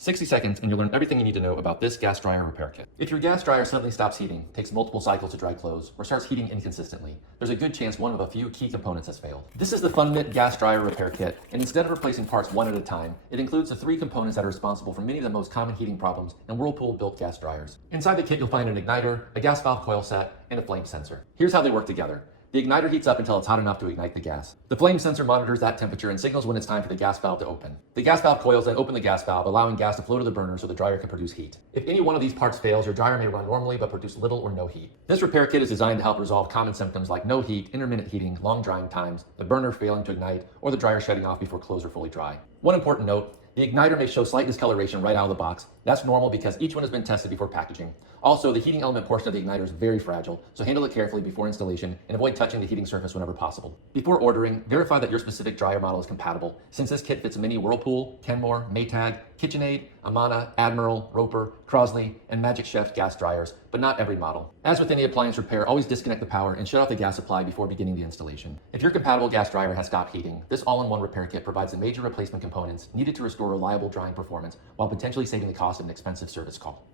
60 seconds and you'll learn everything you need to know about this gas dryer repair kit. If your gas dryer suddenly stops heating, takes multiple cycles to dry clothes, or starts heating inconsistently, there's a good chance one of a few key components has failed. This is the Funmit gas dryer repair kit, and instead of replacing parts one at a time, it includes the 3 components that are responsible for many of the most common heating problems in Whirlpool-built gas dryers. Inside the kit, you'll find an igniter, a gas valve coil set, and a flame sensor. Here's how they work together. The igniter heats up until it's hot enough to ignite the gas. The flame sensor monitors that temperature and signals when it's time for the gas valve to open. The gas valve coils then open the gas valve, allowing gas to flow to the burner so the dryer can produce heat. If any one of these parts fails, your dryer may run normally but produce little or no heat. This repair kit is designed to help resolve common symptoms like no heat, intermittent heating, long drying times, the burner failing to ignite, or the dryer shutting off before clothes are fully dry. One important note: the igniter may show slight discoloration right out of the box. That's normal because each one has been tested before packaging. Also, the heating element portion of the igniter is very fragile, so handle it carefully before installation and avoid touching the heating surface whenever possible. Before ordering, verify that your specific dryer model is compatible, since this kit fits many Whirlpool, Kenmore, Maytag, KitchenAid, Amana, Admiral, Roper, Crosley, and Magic Chef gas dryers, but not every model. As with any appliance repair, always disconnect the power and shut off the gas supply before beginning the installation. If your compatible gas dryer has stopped heating, this all-in-one repair kit provides the major replacement components needed to restore reliable drying performance while potentially saving the cost of an expensive service call.